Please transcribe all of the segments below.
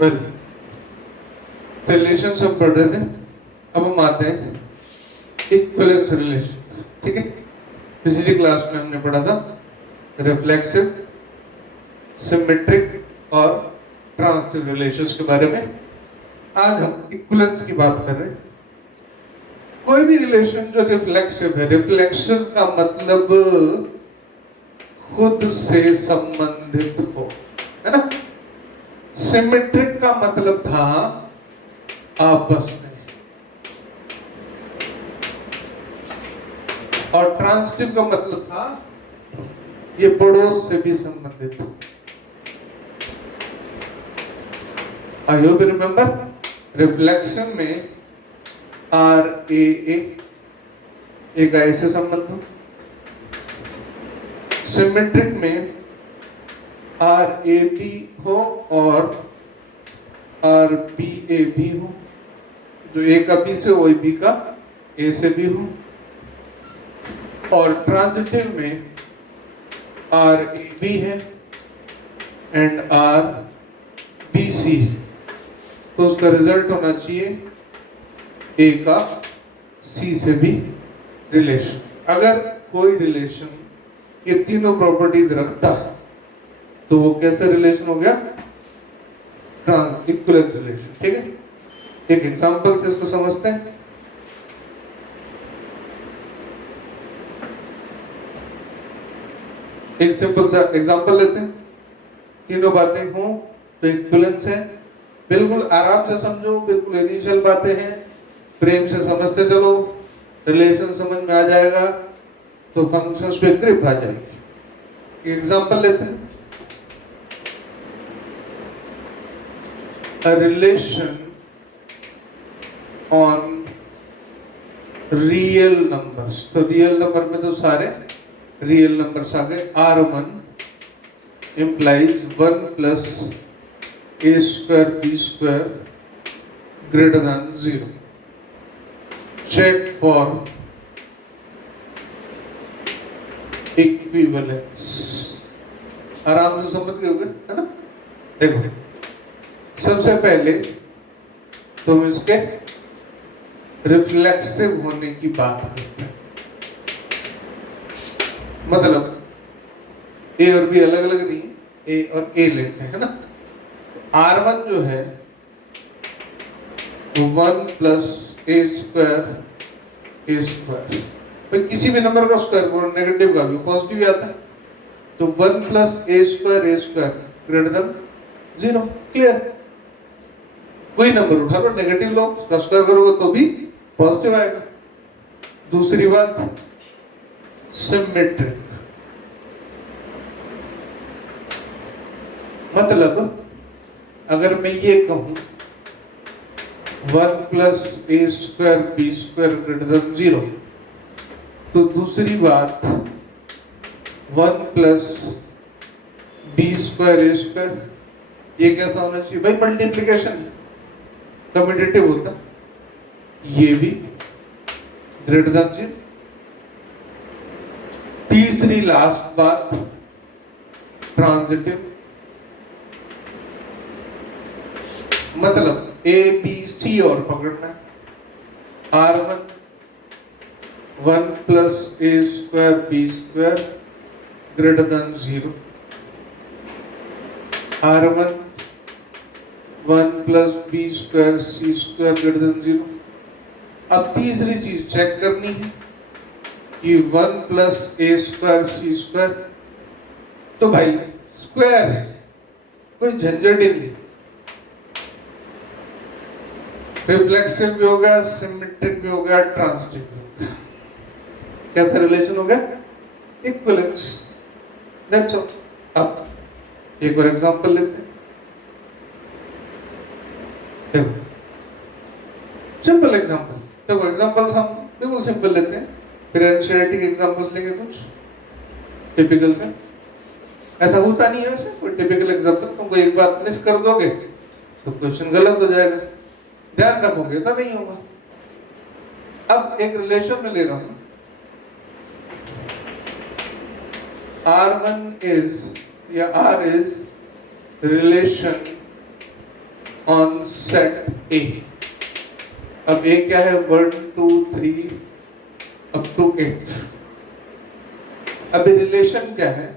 Well, relation सब पढ़ रहे थे। अब हम आते हैं इक्विवेलेंस रिलेशन। ठीक है, पिछली क्लास में हमने पढ़ा था रिफ्लेक्सिव, सिमेट्रिक और ट्रांजिटिव रिलेशंस के बारे में। आज हम इक्विवेलेंस की बात कर रहे हैं। कोई भी रिलेशन जो रिफ्लेक्सिव है, रिफ्लेक्शन का मतलब खुद से संबंधित हो, है ना। सिमेट्रिक का मतलब था आपस में, और ट्रांजिटिव का मतलब था ये पड़ोस से भी संबंधित हो। I hope you remember, reflection में आर ए एक ऐसे संबंध हो, सिमेट्रिक में आर ए बी हो और आर बी ए भी हो, जो ए का बी से हो, बी का ए से भी हो। और ट्रांजिटिव में आर ए बी है एंड आर बी सी है, तो उसका रिजल्ट होना चाहिए ए का सी से भी रिलेशन। अगर कोई रिलेशन ये तीनों प्रॉपर्टीज रखता है तो वो कैसा रिलेशन हो गया? Equivalence relation. ठीक है, एक एग्जांपल से इसको समझते हैं। एक सिंपल सा एग्जांपल लेते हैं। तीनों बातें हों तो इक्विवेलेंस है। बिल्कुल आराम से समझो, बिल्कुल इनिशियल बातें हैं, प्रेम से समझते चलो, रिलेशन समझ में आ जाएगा तो फंक्शंस पे ग्रिप आ जाएगी। एग्जांपल लेते हैं। A relation on real numbers, तो रियल नंबर में तो सारे रियल नंबर्स आ गए। R1 implies 1 plus a square b square greater than 0. Check for equivalence। आराम से समझ गए होंगे, है ना। देखो, सबसे पहले तुम इसके रिफ्लेक्सिव होने की बात करते हैं। मतलब ए और बी अलग अलग नहीं, ए और ए लेते हैं, है ना। R1 जो है 1 plus A square A square, भाई किसी भी नंबर का स्क्वायर, नेगेटिव का भी पॉजिटिव भी आता है, तो 1 plus A square greater than 0। Clear? कोई नंबर उठा लो, नेगेटिव लो, उसका स्क्वायर करोगे तो भी पॉजिटिव आएगा। दूसरी बात, सिमेट्रिक, मतलब अगर मैं ये कहूं 1 plus A square B square greater than 0, तो दूसरी बात 1 plus B square A square, ये कैसा होना चाहिए भाई? मल्टीप्लीकेशन, कम्यूटेटिव होता, ये भी ग्रेटर देन 0। तीसरी लास्ट बात, ट्रांजिटिव, मतलब ए बी सी और पकड़ना है। R1 1 plus A square B square greater than 0, R1 1 plus B square C square greater than 0। अब तीसरी चीज चेक करनी है कि 1 plus A square C square, तो भाई स्क्वायर है, कोई झंझट ही नहीं। रिफ्लेक्सिव भी हो गया, सिमेट्रिक भी हो गया, ट्रांजिटिव भी हो गया। कैसा रिलेशन हो गया? इक्विवेलेंस। That's all. अब एक और एग्जांपल लेते हैं। देखो, सिंपल एग्जांपल। देखो, एग्जांपल्स हम बिल्कुल सिंपल लेते हैं, फिर एनसीईआरटी के एग्जांपल्स लेंगे कुछ टिपिकल से। ऐसा होता नहीं है वैसे, कोई टिपिकल एग्जांपल तुमको एक बात मिस कर दोगे तो क्वेश्चन गलत हो जाएगा, ध्यान रखोगे तो नहीं होगा। अब एक रिलेशन में ले रहा हूं, R1 is या R is relation on set ए। अब ए क्या है, 1 2 3 अप टू 8। अब रिलेशन क्या है,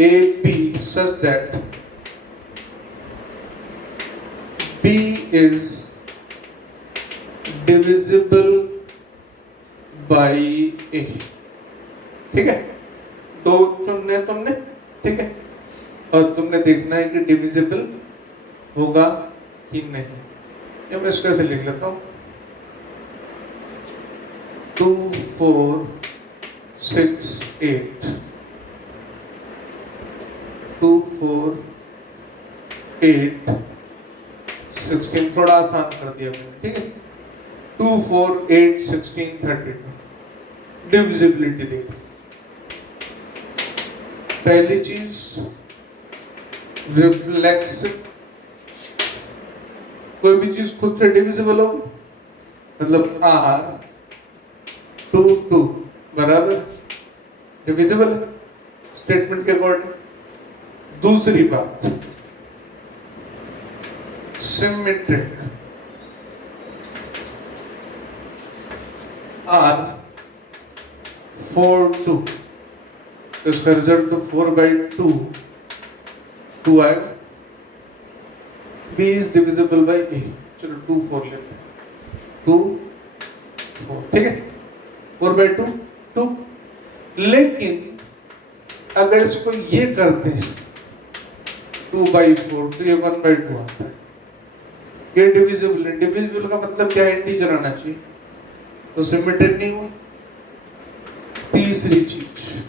A B such that B is divisible by A. ठीक है, दो चुनने तुमने, ठीक है, और तुमने देखना है कि डिविजिबल होगा कि नहीं। या मैं इसको ऐसे लिख लेता हूं, 2 4 6 8 2 4 8 16, थोड़ा आसान कर दिया मैंने, ठीक है। 2 4 8 16 32 डिविजिबिलिटी देखो। पहली चीज रिफ्लेक्सिव, कोई भी चीज खुद से डिविजिबल हो, मतलब R 2 2 बराबर डिविजिबल स्टेटमेंट के अकॉर्डिंग। दूसरी बात सिमेट्रिक, R 4 2, तो इसका रिजल्ट तो 4/2 2 आएगा। B is divisible by A, चलो 2 4 लेते हैं, 2 4, ठीक है, 4/2 2। लेकिन अगर इसको ये करते हैं 2/4 तो ये 1/2 आता है। ये डिविजिबल है, डिविजिबल का मतलब क्या है, इंटीजर आना चाहिए, तो सिमेट्रिक नहीं हुआ। तीसरी चीज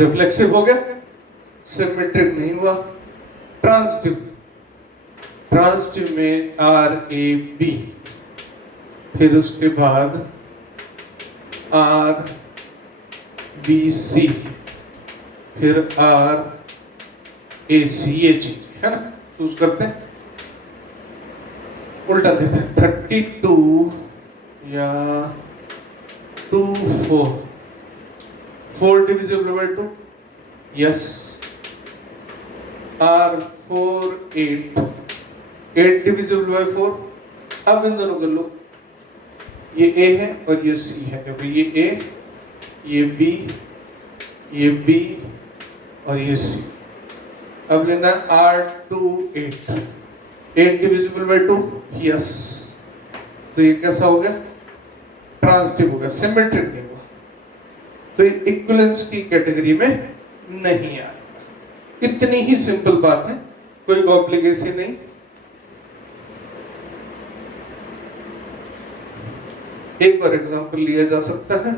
रिफ्लेक्सिव हो गया, सिमेट्रिक नहीं हुआ। ट्रांजिटिव, ट्रांजिटिव में RAB, फिर उसके बाद RBC, फिर RAC, ये चीज है ना, चूज करते हैं, उल्टा देते हैं। 32 या 2 4 4 divisible by 2, yes. R 4 8 8 divisible by 4। अब इन दोनों कर लो, ये A है और ये C है, क्योंकि ये A, ये B, ये B और ये C। अब लेना R 2 8 8 डिविजिबल बाय 2, यस। तो ये कैसा हो गया, ट्रांजिटिव हो गया, सिमेट्रिक नहीं हुआ, तो ये इक्विवेलेंस की कैटेगरी में नहीं आ। इतनी ही सिंपल बात है, कोई कॉम्प्लिकेशन नहीं। एक और एग्जांपल लिया जा सकता है,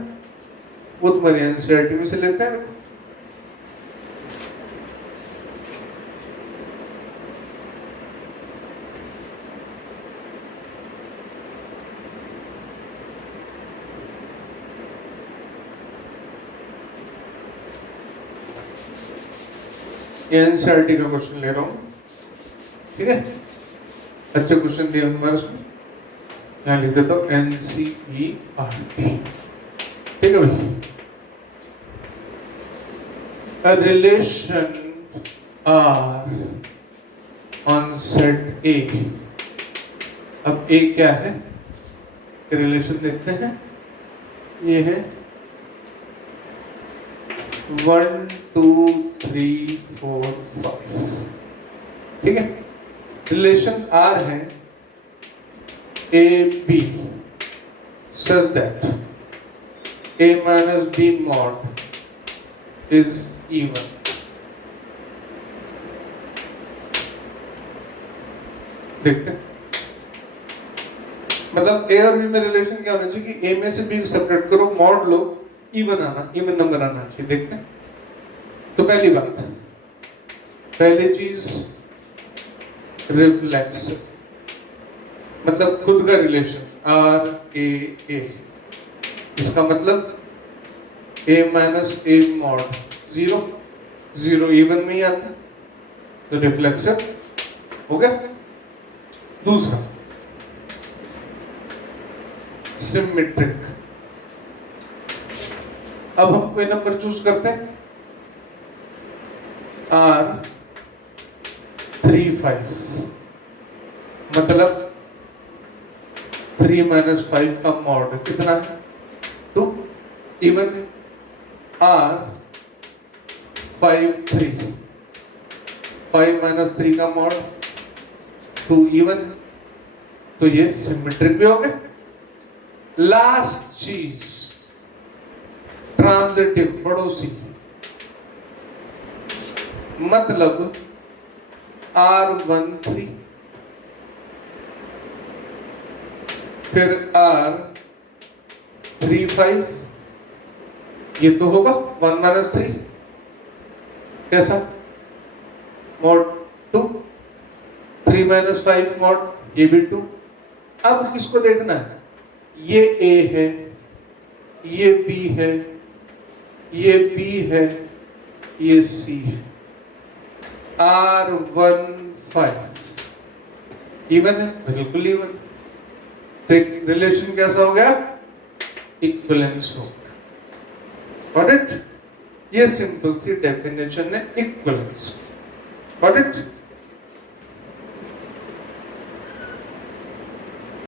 वो तुम्हारे एनसीईआरटी में से लेते हैं। एनसीईआरटी का क्वेश्चन ले रहा हूं, ठीक है, अच्छे क्वेश्चन दिए हमारे उसमें, यहाँ लिख देता हूं एनसीईआरटी, ठीक है भाई। A relation R on set A। अब A क्या है, रिलेशन देखते हैं, ये है 1 2 3 4 5, ठीक है। रिलेशन R है AB such that A minus B mod is even। देखते हैं, मतलब A और B में रिलेशन क्या होना चाहिए कि A में से B सेपरेट करो, मॉड लो, इवन आना, इवन नंबर आना चाहिए। देखते हैं, तो पहली बात, पहली चीज रिफ्लेक्स, मतलब खुद का रिलेशन RAA, इसका मतलब A minus A mod 0 0 even में ही आता है, तो रिफ्लेक्सिव हो गया। दूसरा सिमेट्रिक, अब हम कोई नंबर चूज करते हैं, R 3 5, मतलब 3 - 5 का मॉड कितना है? 2। इवन R 5 3, 5 - 3 का मॉड 2 इवन, तो ये सिमेट्रिक भी हो गए। लास्ट चीज ट्रांजिटिव, पड़ोसी, मतलब R13 फिर R35, ये तो होगा 1 - 3, कैसा मॉड 2, 3 - 5 मॉड, ये भी 2। अब किसको देखना है? ये A है, ये B है, ये B है, ये C है। R15 इवन है, बिल्कुल इवन। तो रिलेशन कैसा हो गया? इक्विवेलेंस हो गया। Got it? ये सिंपल सी डेफिनेशन है इक्विवेलेंस। Got it?